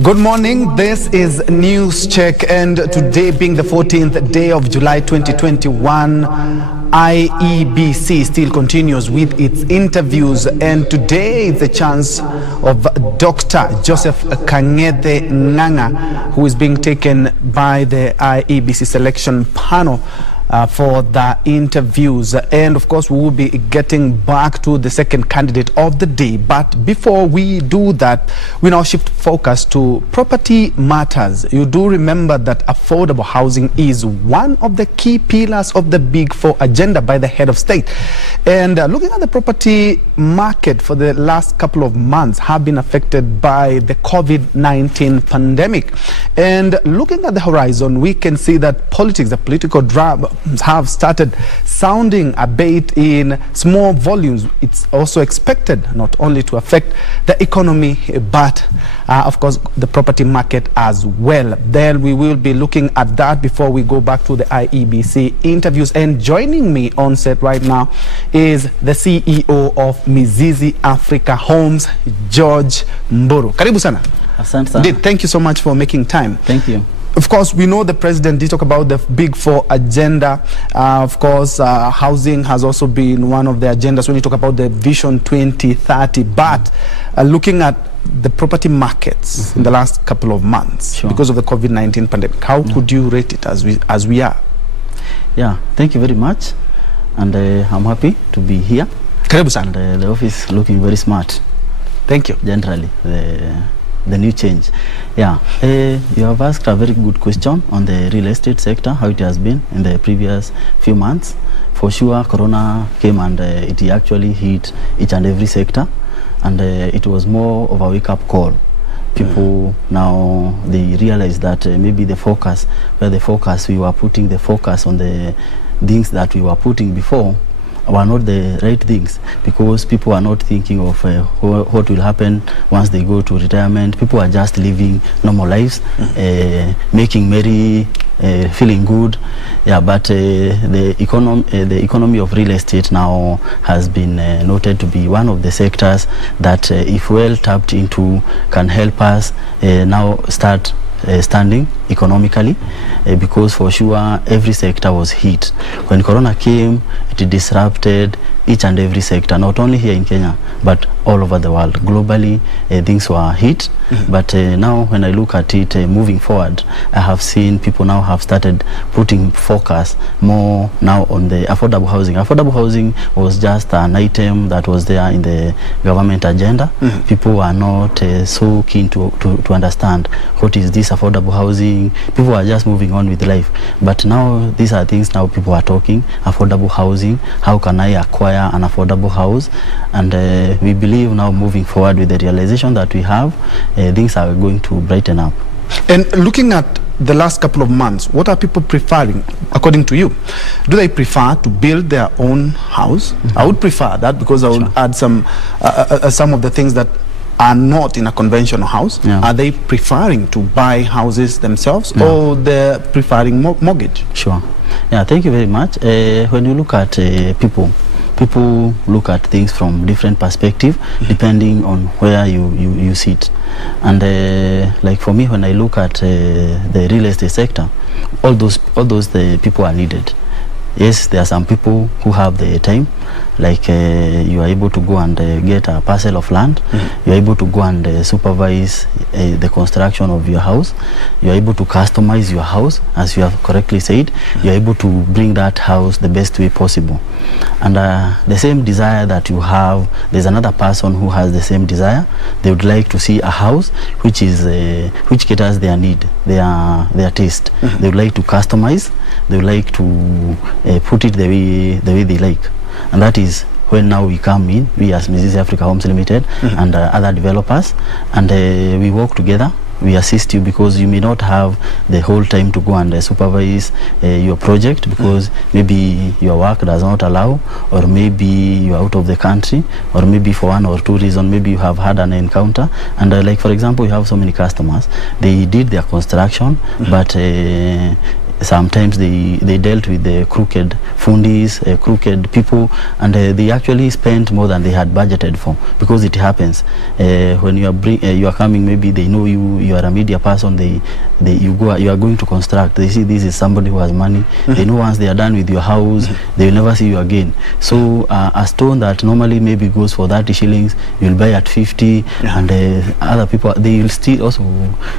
Good morning, this is News Check, and today being the 14th day of July 2021, IEBC still continues with its interviews, and today is the chance of Dr. Joseph Kang'ethe Ng'ang'a, who is being taken by the IEBC selection panel for the interviews. And of course we will be getting back to the second candidate of the day, but before we do that, we now shift focus to property matters. You do remember that affordable housing is one of the key pillars of the Big Four agenda by the head of state, and looking at the property market for the last couple of months have been affected by the COVID-19 pandemic. And looking at the horizon, we can see that politics, the political drama, have started sounding a bit in small volumes. It's also expected not only to affect the economy, but of course the property market as well. Then we will be looking at that before we go back to the IEBC interviews. And joining me on set right now is the CEO of Mizizi Africa Homes, George Mburu. Karibu sana. Asante sana. Thank you so much for making time. Thank you. Of course, we know the president did talk about the Big Four agenda. Of course, housing has also been one of the agendas when you talk about the Vision 2030. But looking at the property markets in the last couple of months, because of the COVID-19 pandemic, how could you rate it as we are? Yeah, thank you very much. And I'm happy to be here. Karibu sana. And the office looking very smart. Thank you. Generally, the new change. Yeah, you have asked a very good question on the real estate sector, how it has been in the previous few months. For sure, Corona came and it actually hit each and every sector, and it was more of a wake-up call. People now, they realize that maybe the focus, we were putting the focus on the things that we were putting before were not the right things, because people are not thinking of what will happen once they go to retirement. People are just living normal lives, making merry, feeling good. Yeah, but the economy of real estate now has been noted to be one of the sectors that, if well tapped into, can help us now start standing economically, because for sure every sector was hit. When Corona came, it disrupted each and every sector, not only here in Kenya, but all over the world. Globally, things were hit. But now when I look at it moving forward, I have seen people now have started putting focus more now on the affordable housing. Affordable housing was just an item that was there in the government agenda. People are not so keen to understand what is this affordable housing. People are just moving on with life. But now these are things now people are talking, affordable housing. How can I acquire an affordable house? And we believe now moving forward with the realization that we have, things are going to brighten up. And looking at the last couple of months, what are people preferring, according to you? Do they prefer to build their own house? I would prefer that, because I would add some of the things that are not in a conventional house. Are they preferring to buy houses themselves, or they're preferring mortgage? Sure. Yeah, thank you very much. When you look at people look at things from different perspective, depending on where you sit. And like for me, when I look at the real estate sector, all those people are needed. Yes, there are some people who have the time, like you are able to go and get a parcel of land. You are able to go and supervise the construction of your house. You are able to customize your house, as you have correctly said. You are able to bring that house the best way possible. And the same desire that you have, there's another person who has the same desire. They would like to see a house which caters their need, their taste. They would like to customize. They would like to put it the way they like. And that is when now we come in, we as Mizizi Africa Homes Limited and other developers, and we work together. We assist you, because you may not have the whole time to go and supervise your project, because maybe your work does not allow, or maybe you are out of the country, or maybe for one or two reasons, maybe you have had an encounter. And like for example, you have so many customers, they did their construction, but sometimes they dealt with the crooked fundis, crooked people, and they actually spent more than they had budgeted for, because it happens when you are coming, maybe they know you are a media person, you are going to construct, they see this is somebody who has money, they know once they are done with your house, they will never see you again. So a stone that normally maybe goes for 30 shillings, you'll buy at 50, and other people, they will still also,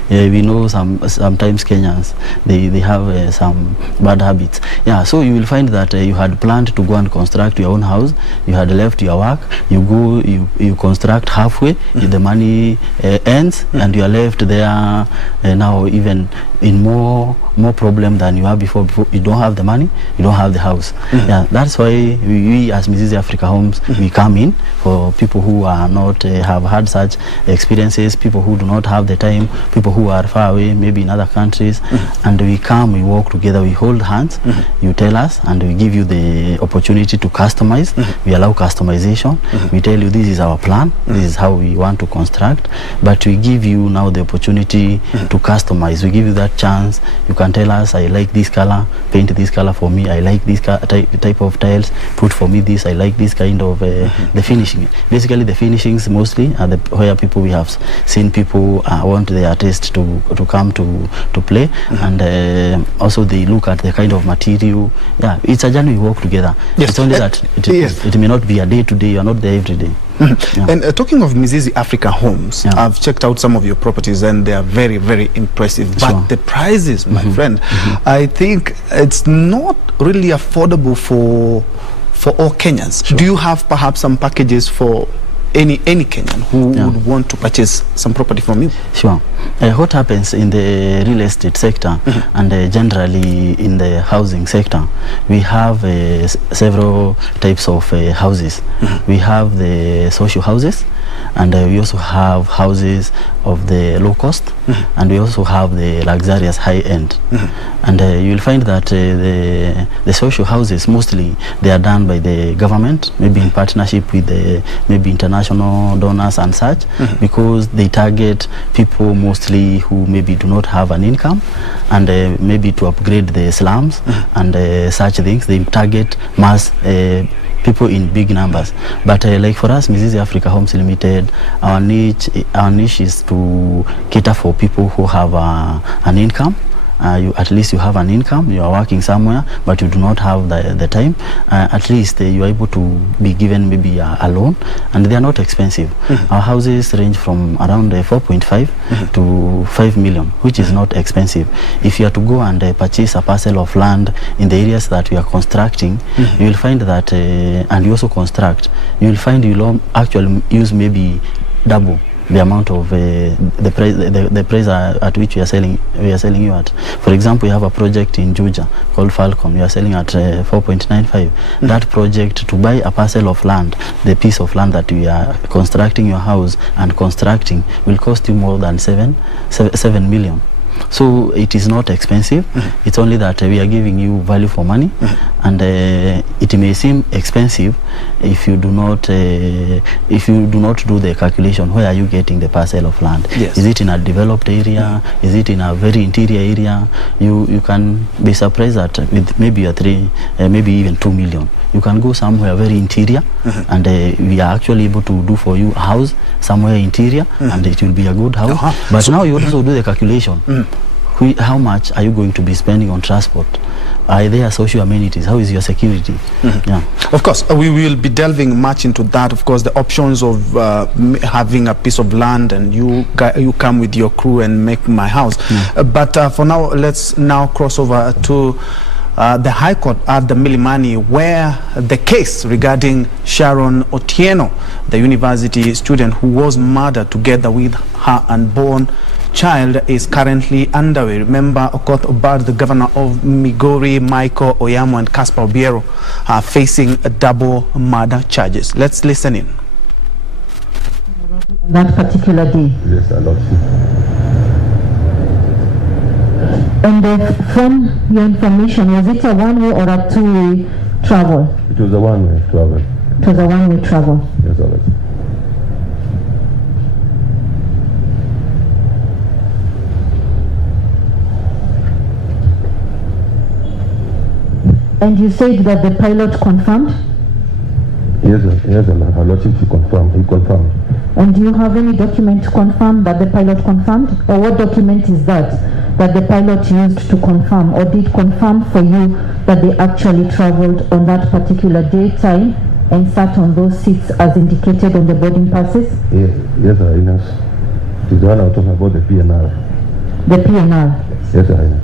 we know sometimes Kenyans, they have some bad habits. Yeah, so you will find that you had planned to go and construct your own house, you had left your work, you go, you construct halfway, the money ends, and you are left there now even in more problem than you have before. You don't have the money, you don't have the house. Yeah, that's why we as Mizizi Africa Homes, we come in for people who are not have had such experiences, people who do not have the time, people who are far away, maybe in other countries, and we come, we work together, we hold hands, you tell us, and we give you the opportunity to customize. We allow customization. We tell you this is our plan, this is how we want to construct, but we give you now the opportunity to customize. We give you that chance. You can tell us, I like this color, paint this color for me, I like this type of tiles, put for me this, I like this kind of the finishing. Basically the finishings mostly are where people, we have seen people want their taste to come to play, and also they look at the kind of material. Yeah, it's a journey, we work together. Yes. It's only that it may not be a day to day, you are not there every day. Yeah. And talking of Mizizi Africa Homes, I've checked out some of your properties and they are very, very impressive. But the prices, my friend, I think it's not really affordable for all Kenyans. Do you have perhaps some packages for any Kenyan who would want to purchase some property from you? Sure. What happens in the real estate sector and generally in the housing sector, we have several types of houses. We have the social houses, and we also have houses of the low cost, and we also have the luxurious high end. And you will find that the social houses, mostly they are done by the government, maybe in partnership with the maybe international donors and such, because they target people mostly who maybe do not have an income, and maybe to upgrade the slums and such things. They target mass people in big numbers. But like for us, Mizizi Africa Homes Limited, our niche is to cater for people who have an income. At least you have an income, you are working somewhere, but you do not have the time. At least you are able to be given maybe a loan, and they are not expensive. Our houses range from around 4.5 to 5 million, which is not expensive. If you are to go and purchase a parcel of land in the areas that we are constructing, you will find that, and you also construct, you will find you will actually use maybe double the amount of the price at which we are selling you at. For example, we have a project in Njue called Falcon. We are selling at 4.95. That project, to buy a parcel of land, the piece of land that we are constructing your house and constructing, will cost you more than 7 million. So it is not expensive. It's only that we are giving you value for money, and it may seem expensive if you do not do the calculation. Where are you getting the parcel of land? Is it in a developed area? Is it in a very interior area? You can be surprised that with maybe maybe even 2 million. You can go somewhere very interior, and we are actually able to do for you a house somewhere interior, and it will be a good house. But now you also do the calculation. How much are you going to be spending on transport? Are there social amenities? How is your security? Yeah. Of course, we will be delving much into that. Of course, the options of having a piece of land and you come with your crew and make my house. But for now, let's now cross over to the High Court at the Milimani, where the case regarding Sharon Otieno, the university student who was murdered together with her unborn child, is currently underway. Remember, Okoth Obad, the governor of Migori, Michael Oyamo, and Caspar Obiero are facing double murder charges. Let's listen in. That particular day. Yes, I love you. And from your information, was it a one-way or a two-way travel? It was a one-way travel. It was a one-way travel. Yes, all right. And you said that the pilot confirmed? Yes, Her Lordship, he confirmed. And do you have any document to confirm that the pilot confirmed? Or what document is that the pilot used to confirm or did confirm for you that they actually traveled on that particular day, time, and sat on those seats as indicated on the boarding passes? Yes, Her Highness. She's the one I was talking about, the PNR. The PNR? Yes, Her Highness.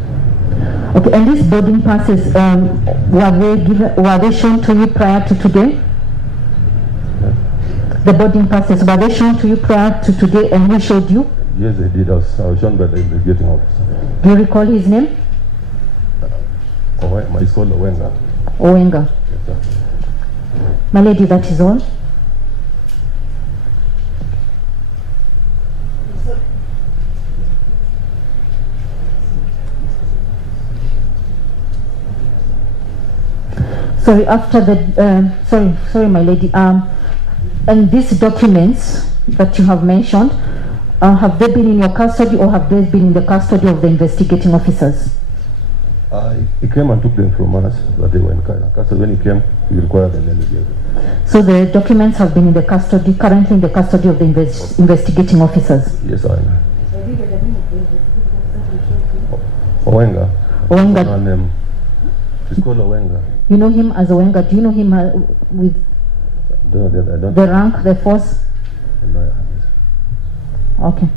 Okay, and these boarding passes, were they shown to you prior to today? The boarding passes, were they shown to you prior to today, and who showed you? Yes, they did. I was shown by the investigating officer. Do you recall his name? It's called Owenga. Owenga. Yes, sir. My lady, that is all. Sorry, after the, sorry, my lady. And these documents that you have mentioned, have they been in your custody or have they been in the custody of the investigating officers? He came and took them from us, but they were in custody. When he came, he required them then again. So the documents have been in the custody, currently in the custody of the investigating officers? Yes, I know. Owenga. Owenga. He's called Owenga. You know him as Owenga. Do you know him with I don't the rank, the force? No, Okay.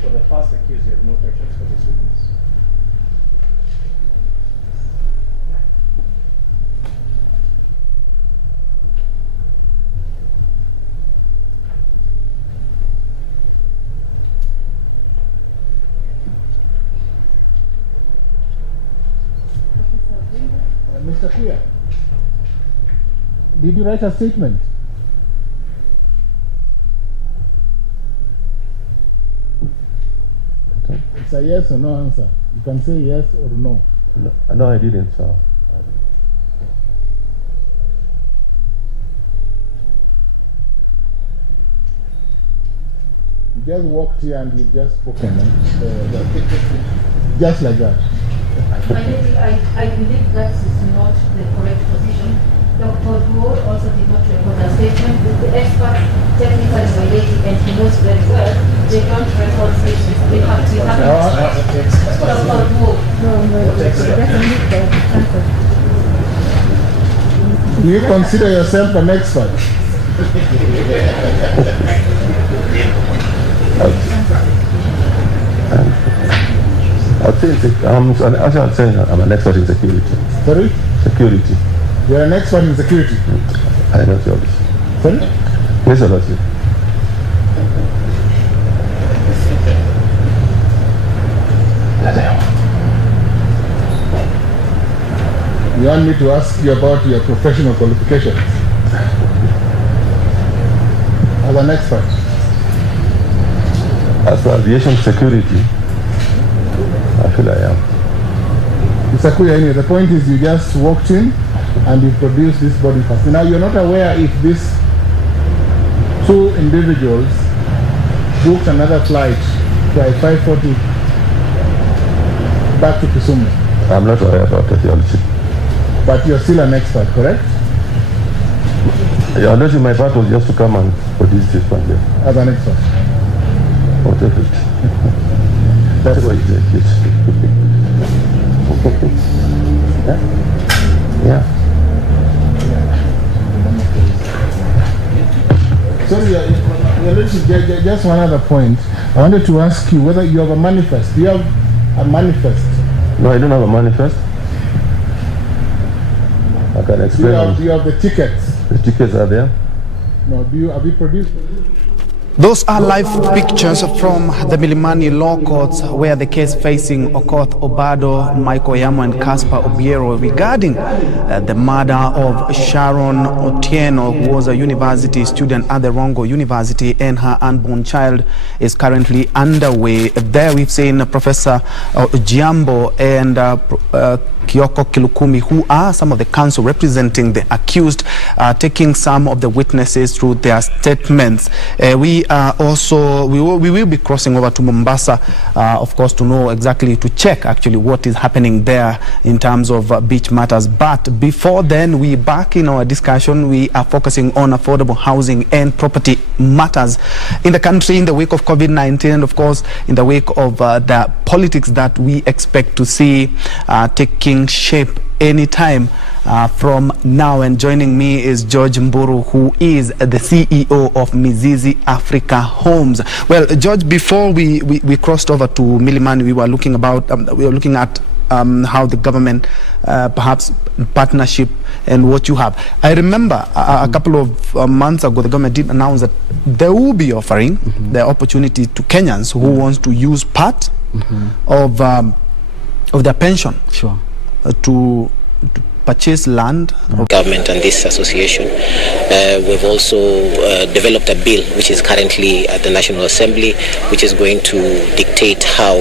For the first accused, you have no questions for this witness. Mr. Kuya, did you write a statement? It's a yes or no answer. You can say yes or no. No, I didn't, sir. You just walked here and you just spoken, just like that. My lady, I believe that is not the correct position. Dr. Ward also did not record a statement. The expert technically, my lady, and he knows very well, they don't record statements. We have to have Dr. Ward. Do you consider yourself an expert? I'd say I'm an expert in security. Sorry? Security. You're an expert in security? I know your this. Sorry? Yes, Your Lordship. You want me to ask you about your professional qualifications? As an expert? As for aviation security, I feel I am. Mr. Kuya, anyway, the point is you just walked in and you produced this body pass. Now you're not aware if these two individuals booked another flight by 5:40 back to Kisumu. I'm not aware about that, Your Lordship. But you're still an expert, correct? Your Lordship, my part was just to come and produce this one there. As an expert. Whatever it. That's what you say, kids. Yeah. Sorry, Your Lordship, just one other point. I wanted to ask you whether you have a manifest. Do you have a manifest? No, I don't have a manifest. I can explain. Do you have the tickets? The tickets are there. No, have you produced? Those are live pictures from the Milimani Law Courts, where the case facing Okoth Obado, Michael Yamo and Caspar Obiero regarding the murder of Sharon Otieno, who was a university student at the Rongo University, and her unborn child is currently underway. There we've seen Professor Jiambo and Kioko Kilukumi, who are some of the counsel representing the accused, taking some of the witnesses through their statements. We will be crossing over to Mombasa, of course, to know exactly, to check actually what is happening there in terms of beach matters. But before then, we back in our discussion. We are focusing on affordable housing and property matters in the country in the wake of COVID-19, and of course in the wake of the politics that we expect to see taking shape anytime from now. And joining me is George Mburu, who is the CEO of Mizizi Africa Homes. Well, George, before we crossed over to Milimani, we were looking at how the government perhaps partnership and what you have. I remember a couple of months ago, the government did announce that they will be offering the opportunity to Kenyans who wants to use part of their pension to purchase land. Government and this association, we've also developed a bill which is currently at the National Assembly, which is going to dictate how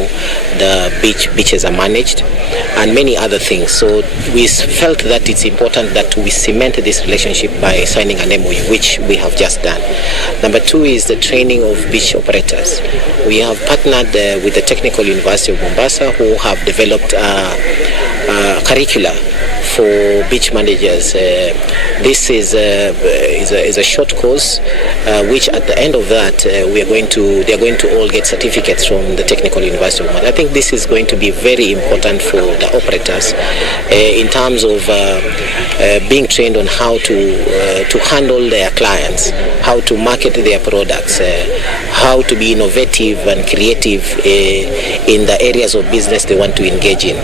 the beaches are managed and many other things. So we felt that it's important that we cement this relationship by signing an MOU, which we have just done. Number two is the training of beach operators. We have partnered with the Technical University of Mombasa, who have developed curricula for beach managers. This is a short course, which at the end of that they are going to all get certificates from the Technical University of Mombasa. I think this is going to be very important for the operators in terms of being trained on how to handle their clients, how to market their products, how to be innovative and creative in the areas of business they want to engage in.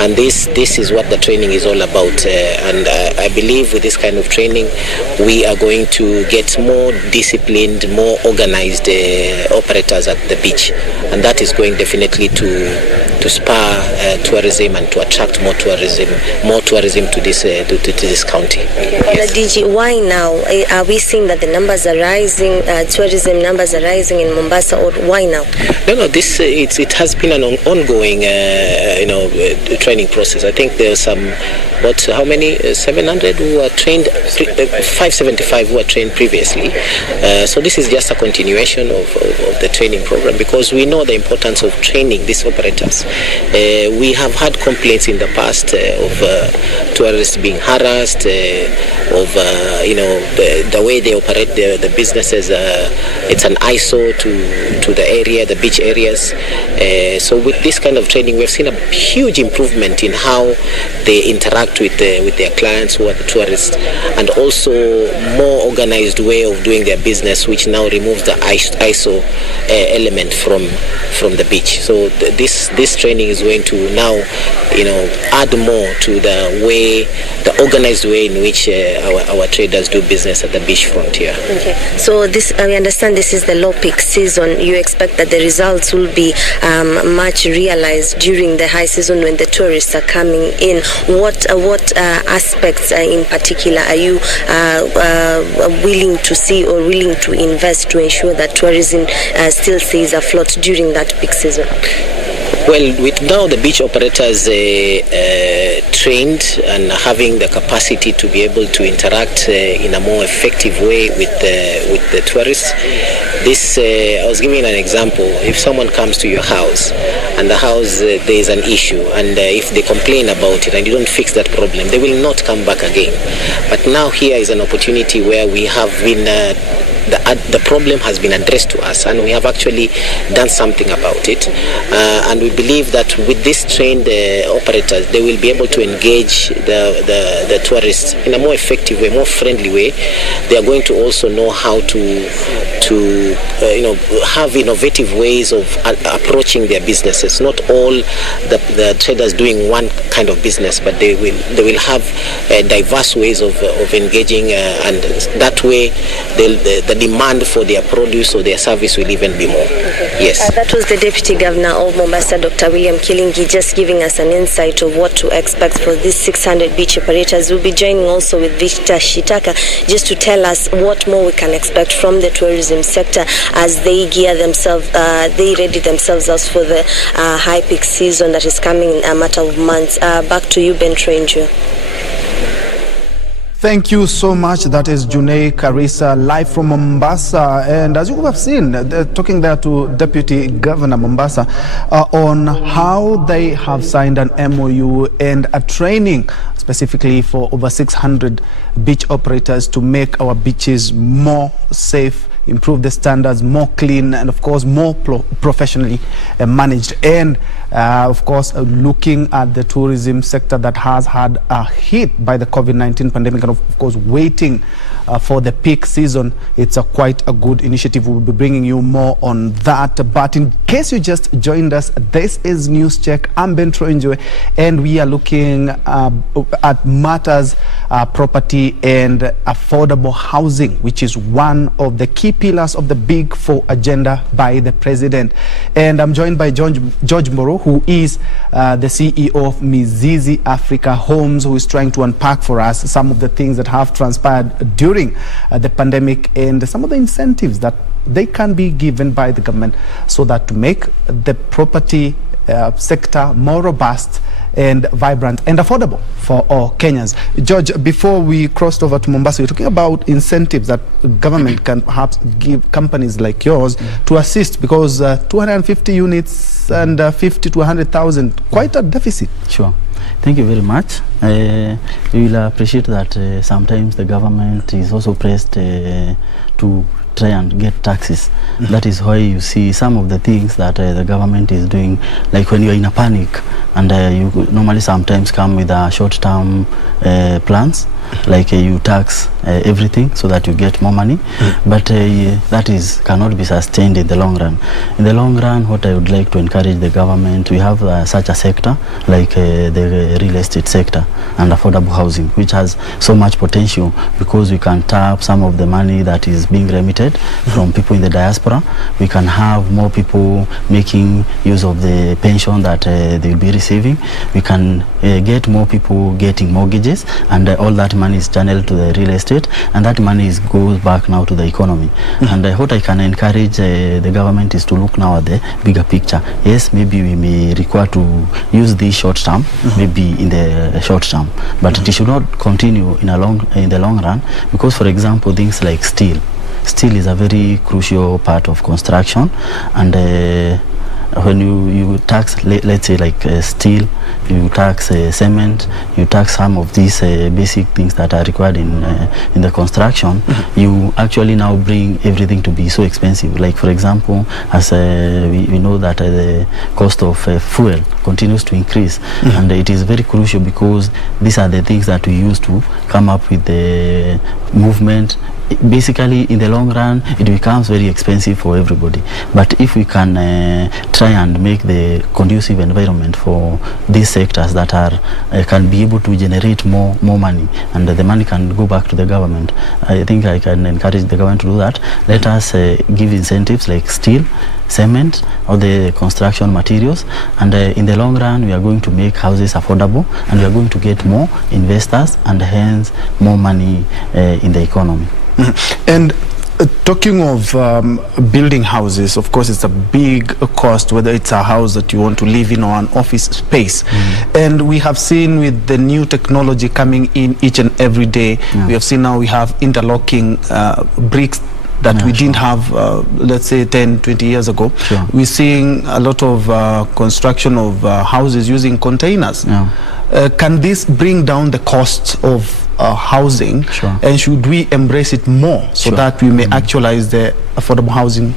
And this is what the training is all about. And I believe with this kind of training, we are going to get more disciplined, more organized operators at the beach, and that is going definitely to spur tourism and to attract more tourism to this county. Yes. DG, why now? Are we seeing that the numbers are rising, tourism numbers are rising in Mombasa, or why now? No. It has been an ongoing training process. I think there's about how many 700 who are trained, 575 who are trained previously. So this is just a continuation of the training program, because we know the importance of training these operators. We have had complaints in the past of tourists being harassed, of the way they operate the businesses. It's an eyesore to the area, the beach areas. So with this kind of training, we've seen a huge improvement in how they interact with their clients who are the tourists, and also more organized way of doing their business, which now removes the ISO element from the beach. So this training is going to now add more to the organized way in which our traders do business at the beachfront here. Okay. So I understand this is the low peak season. You expect that the results will be much realized during the high season when the tourists are coming in. What aspects in particular are you willing to see or willing to invest to ensure that tourism still stays afloat during that peak season? Well, with now the beach operators trained and having the capacity to be able to interact in a more effective way with the tourists, I was giving an example. If someone comes to your house and the house there is an issue, and if they complain about it and you don't fix that problem, they will not come back again. But now here is an opportunity where we have been the problem has been addressed to us, and we have actually done something about it. And we believe that with these trained operators, they will be able to engage the tourists in a more effective way, more friendly way. They are going to also know how to have innovative ways of approaching their businesses. Not all the traders doing one kind of business, but they will have diverse ways of engaging, and that way the demand for their produce or their service will even be more. Yes. That was the Deputy Governor of Mombasa, Dr. William Kilingi, just giving us an insight of what to expect for these 600 beach operators. We'll be joining also with Victor Shitaka just to tell us what more we can expect from the tourism sector as they gear themselves, they ready themselves out for the high peak season that is coming in a matter of months. Back to you, Ben Njue. Thank you so much. That is Njue Karisa live from Mombasa. And as you have seen, talking there to Deputy Governor Mombasa on how they have signed an MOU and a training specifically for over 600 beach operators to make our beaches more safe, improve the standards, more clean, and of course more professionally managed. And of course looking at the tourism sector that has had a hit by the COVID-19 pandemic, and of course waiting for the peak season, it's quite a good initiative. We'll be bringing you more on that. But in case you just joined us, this is News Check. I'm Ben Njue, and we are looking at matters property and affordable housing, which is one of the key pillars of the Big Four agenda by the president. And I'm joined by George Mburu, who is the CEO of Mizizi Africa Homes, who is trying to unpack for us some of the things that have transpired during the pandemic and some of the incentives that they can be given by the government so that to make the property sector more robust and vibrant and affordable for all Kenyans. George, before we crossed over to Mombasa, you're talking about incentives that government can perhaps give companies like yours to assist, because 250 units and 50 to 100,000, quite a deficit. Sure. Thank you very much. We will appreciate that sometimes the government is also pressed to try and get taxes. That is why you see some of the things that the government is doing, like when you're in a panic and you normally sometimes come with short-term plans, like you tax everything so that you get more money, but that cannot be sustained in the long run. In the long run, what I would like to encourage the government, we have such a sector like the real estate sector and affordable housing, which has so much potential because we can tap some of the money that is being remitted from people in the diaspora. We can have more people making use of the pension that they will be receiving. We can get more people getting mortgages, and all that money is channeled to the real estate, and that money goes back now to the economy. And what I can encourage the government is to look now at the bigger picture. Yes, maybe we may require to use this short term, maybe in the short term, but it should not continue in the long run, because for example things like steel is a very crucial part of construction, and when you tax, let's say like steel, you tax cement, you tax some of these basic things that are required in the construction, you actually now bring everything to be so expensive. Like for example, as we know that the cost of fuel continues to increase, and it is very crucial because these are the things that we use to come up with the movement. Basically, in the long run, it becomes very expensive for everybody. But if we can try and make the conducive environment for these sectors that are can be able to generate more money, and the money can go back to the government, I think I can encourage the government to do that. Let us give incentives like steel, cement, or the construction materials, and in the long run we are going to make houses affordable, and we are going to get more investors and hence more money in the economy. And talking of building houses, of course it's a big cost, whether it's a house that you want to live in or an office space. And we have seen with the new technology coming in each and every day, we have seen now we have interlocking bricks that we didn't have, let's say 10, 20 years ago. We're seeing a lot of construction of houses using containers. Can this bring down the cost of housing, and should we embrace it more so that we may actualize the affordable housing?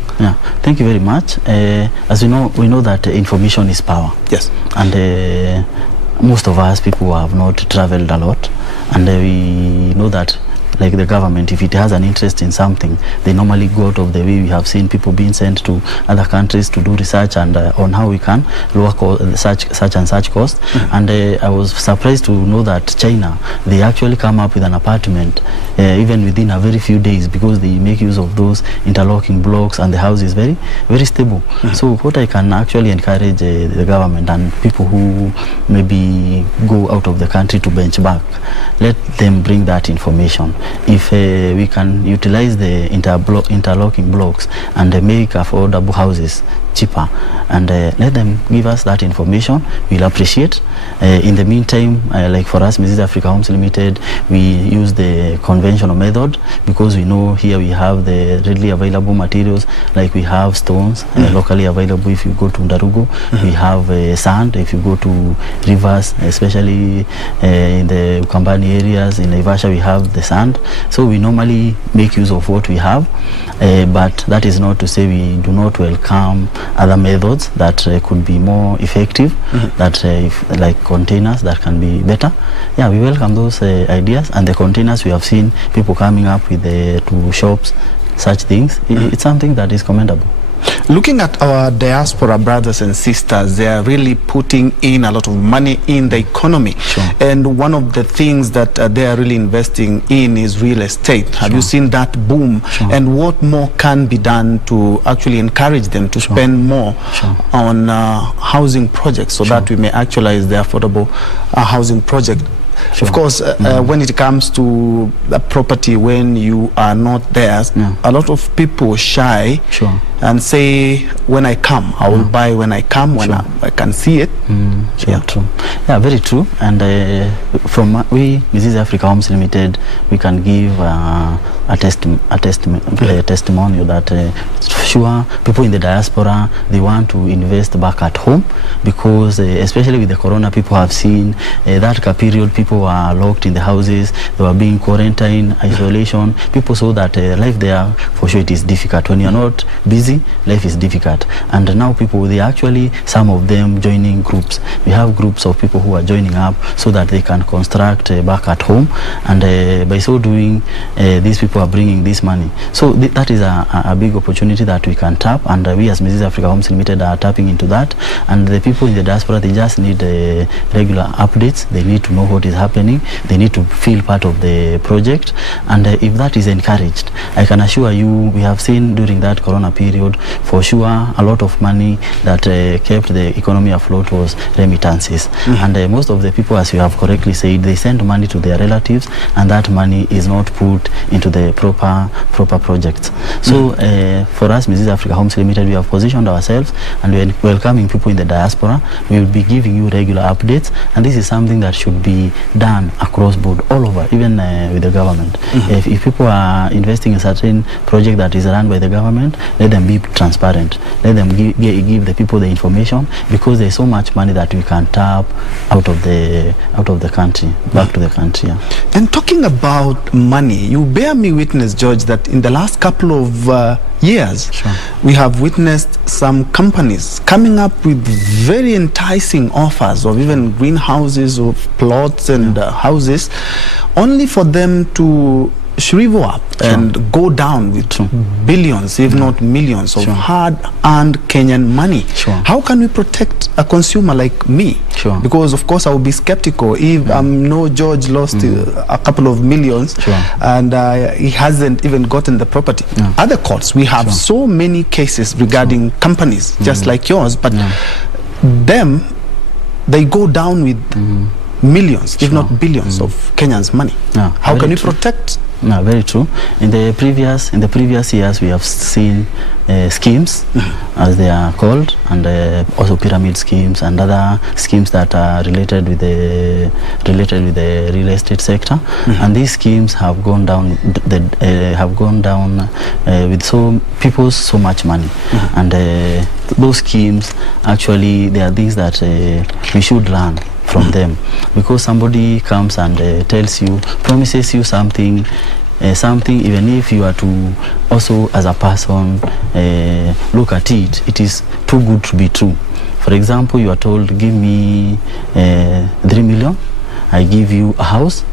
Thank you very much. As we know that information is power. Yes. And most of us people have not traveled a lot, and we know that like the government, if it has an interest in something, they normally go out of the way. We have seen people being sent to other countries to do research and on how we can lower such and such cost. And I was surprised to know that China, they actually come up with an apartment even within a very few days, because they make use of those interlocking blocks and the house is very, very stable. So what I can actually encourage the government and people who maybe go out of the country to benchmark, let them bring that information. If we can utilize the interlocking blocks and make affordable houses cheaper, and let them give us that information, we'll appreciate. In the meantime, like for us, Mizizi Africa Homes Limited, we use the conventional method, because we know here we have the readily available materials, like we have stones locally available. If you go to Ndarugu, we have sand. If you go to rivers, especially in the Ukambani areas, in Naivasha, we have the sand. So we normally make use of what we have, but that is not to say we do not welcome other methods that could be more effective, that if, like containers that can be better. Yeah, we welcome those ideas, and the containers we have seen people coming up with to shops, such things. It's something that is commendable. Looking at our diaspora brothers and sisters, they are really putting in a lot of money in the economy. Sure. And one of the things that they are really investing in is real estate. Have you seen that boom? Sure. And what more can be done to actually encourage them to spend more on housing projects, so that we may actualize the affordable housing project? Of course, when it comes to the property, when you are not there, a lot of people shy and say, when I come, I will buy when I come, when I can see it. True. Yeah, very true. And from we, Mizizi Africa Homes Limited, we can give a testimonial that sure, people in the diaspora, they want to invest back at home, because especially with the corona, people have seen that period, people were locked in the houses, they were being quarantined, isolation. People saw that life there, for sure, it is difficult. When you're not busy, life is difficult. And now people, they actually, some of them joining groups. We have groups of people who are joining up so that they can construct back at home. And by so doing, these people are bringing this money. So that is a big opportunity that we can tap, and we as Mizizi Africa Homes Limited are tapping into that. And the people in the diaspora, they just need regular updates. They need to know what is happening. They need to feel part of the project. And if that is encouraged, I can assure you, we have seen during that corona period, for sure, a lot of money that kept the economy afloat was remittances. And most of the people, as you have correctly said, they send money to their relatives, and that money is not put into the proper projects. So for us, Mizizi Africa Homes Limited, we have positioned ourselves, and we are welcoming people in the diaspora. We will be giving you regular updates, and this is something that should be done across board, all over, even with the government. If people are investing in a certain project that is run by the government, let them be transparent. Let them give the people the information, because there is so much money that we can tap out of the country, back to the country. And talking about money, you bear me witness, George, that in the last couple of years, we have witnessed some companies coming up with very enticing offers of even greenhouses, of plots and houses, only for them to shrivel up and go down with billions, if not millions, of hard-earned Kenyan money. How can we protect a consumer like me? Because of course I will be skeptical if George lost a couple of millions and he hasn't even gotten the property. Other courts, we have so many cases regarding companies just like yours, but them, they go down with millions, if not billions, of Kenyans' money. How can we protect? Very true. In the previous years, we have seen schemes, as they are called, and also pyramid schemes and other schemes that are related with the real estate sector. And these schemes have gone down with so much money. And those schemes, actually, they are things that we should learn from them, because somebody comes and promises you something, even if you are to also as a person look at it, it is too good to be true. For example, you are told, give me 3 million, I give you a house,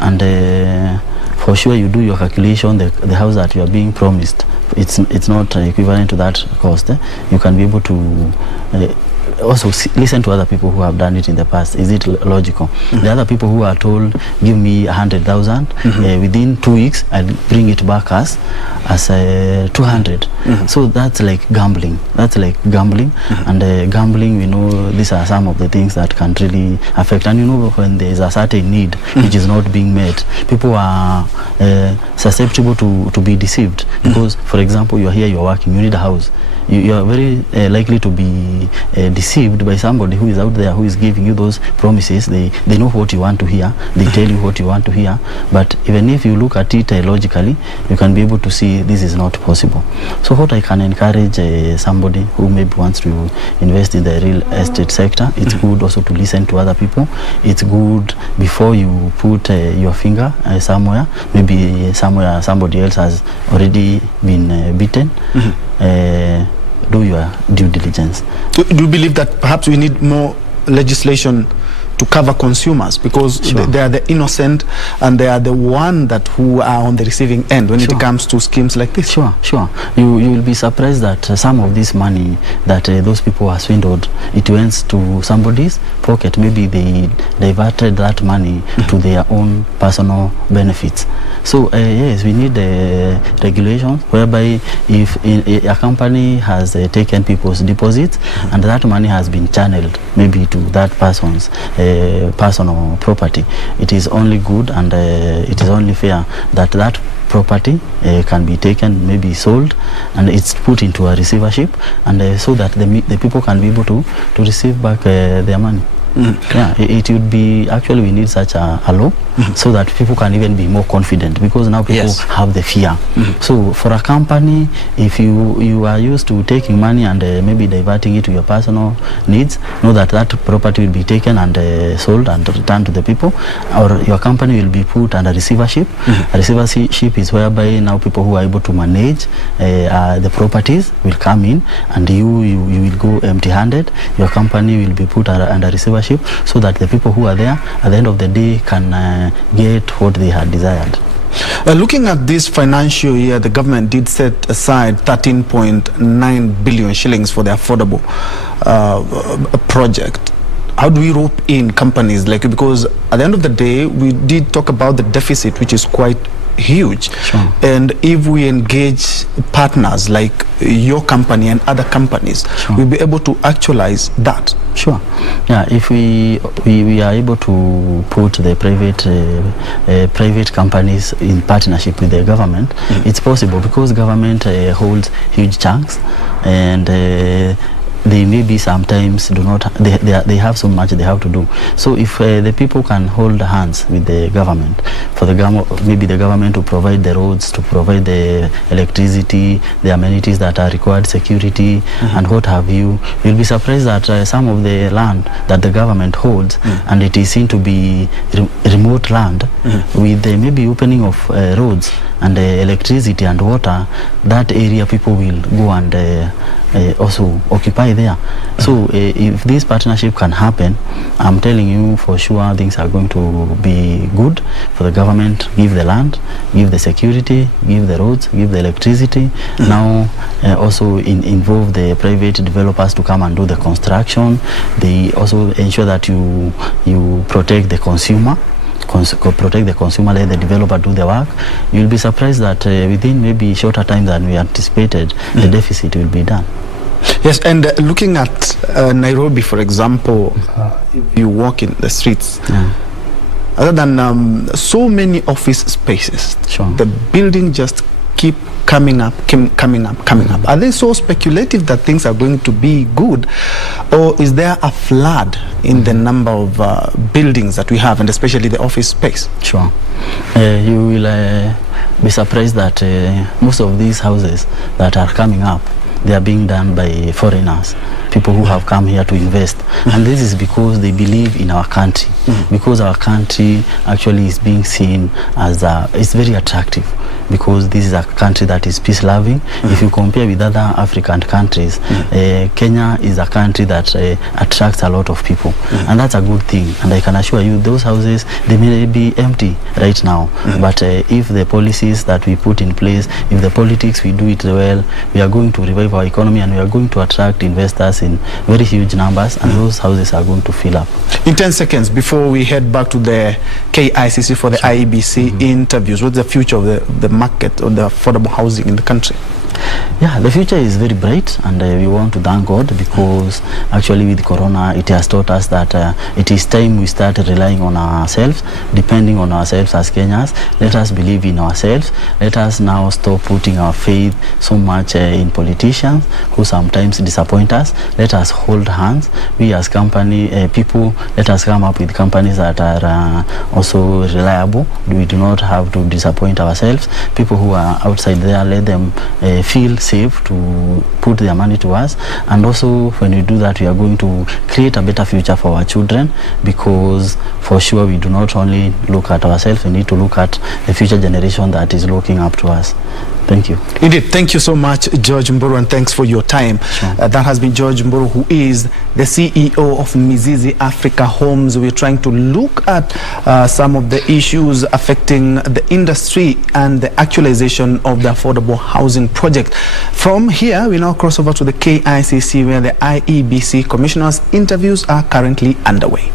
and for sure you do your calculation, the house that you are being promised, it's not equivalent to that cost. You can be able to also listen to other people who have done it in the past. Is it logical? The other people who are told, give me 100,000 within 2 weeks, I'll bring it back as 200. So that's like gambling. And gambling, we know these are some of the things that can really affect. And you know, when there is a certain need which is not being met, people are susceptible to be deceived. Because, for example, you're here, you're working, you need a house. You are very likely to be deceived by somebody who is out there, who is giving you those promises. They know what you want to hear. They tell you what you want to hear. But even if you look at it logically, you can be able to see this is not possible. So what I can encourage somebody who maybe wants to invest in the real estate sector, it's good also to listen to other people. It's good before you put your finger somewhere, maybe somewhere somebody else has already been beaten. Do your due diligence. Do you believe that perhaps we need more legislation to cover consumers, because they are the innocent and they are the one that who are on the receiving end when it comes to schemes like this? Sure. You will be surprised that some of this money that those people are swindled, it went to somebody's pocket. Maybe they diverted that money to their own personal benefits. So yes, we need regulations whereby if a company has taken people's deposits and that money has been channeled maybe to that person's personal property, it is only good and it is only fair that that property can be taken, maybe sold, and it's put into a receivership, and so that the people can be able to receive back their money. Yeah, it would be, actually we need such a law so that people can even be more confident, because now people have the fear. So for a company, if you are used to taking money and maybe diverting it to your personal needs, know that that property will be taken and sold and returned to the people, or your company will be put under receivership. A receivership is whereby now people who are able to manage the properties will come in, and you will go empty-handed. Your company will be put under receivership, so that the people who are there at the end of the day can get what they had desired. Looking at this financial year, the government did set aside 13.9 billion shillings for the affordable project. How do we rope in companies like you? Because at the end of the day, we did talk about the deficit, which is quite huge. And if we engage partners like your company and other companies, we'll be able to actualize that. Yeah, if we are able to put the private companies in partnership with the government, it's possible, because government holds huge chunks, and they maybe sometimes do not, they have so much they have to do. So if the people can hold hands with the government, for the maybe the government to provide the roads, to provide the electricity, the amenities that are required, security, and what have you, you'll be surprised that some of the land that the government holds, and it is seen to be remote land, with the maybe opening of roads and electricity and water, that area people will go and also occupy there. So if this partnership can happen, I'm telling you for sure things are going to be good for the government. Give the land, give the security, give the roads, give the electricity. Now also involve the private developers to come and do the construction. They also ensure that you protect the consumer. Protect the consumer, let the developer do the work. You'll be surprised that within maybe shorter time than we anticipated, the deficit will be done. Yes, and looking at Nairobi, for example, if you walk in the streets, other than so many office spaces, the building just keep coming up. Are they so speculative that things are going to be good, or is there a flood in the number of buildings that we have, and especially the office space? You will be surprised that most of these houses that are coming up, they are being done by foreigners. people who have come here to invest. And this is because they believe in our country, because our country actually is being seen as it's very attractive, because this is a country that is peace-loving. If you compare with other African countries, Kenya is a country that attracts a lot of people, and that's a good thing. And I can assure you, those houses, they may be empty right now, but if the policies that we put in place, if the politics we do it well, we are going to revive our economy, and we are going to attract investors in very huge numbers, and those houses are going to fill up. In 10 seconds, before we head back to the KICC for the IEBC interviews, what's the future of the market or the affordable housing in the country? Yeah, the future is very bright, and we want to thank God, because actually with Corona, it has taught us that it is time we start relying on ourselves, depending on ourselves as Kenyans. Let us believe in ourselves. Let us now stop putting our faith so much in politicians who sometimes disappoint us. Let us hold hands. We as people, let us come up with companies that are also reliable. We do not have to disappoint ourselves. People who are outside there, let them feel safe to put their money to us. And also, when we do that, we are going to create a better future for our children, because for sure we do not only look at ourselves, we need to look at the future generation that is looking up to us. Thank you. Indeed. Thank you so much, George Mburu, and thanks for your time. Sure. That has been George Mburu, who is the CEO of Mizizi Africa Homes. We're trying to look at some of the issues affecting the industry and the actualization of the affordable housing project. From here, we now cross over to the KICC, where the IEBC commissioners' interviews are currently underway.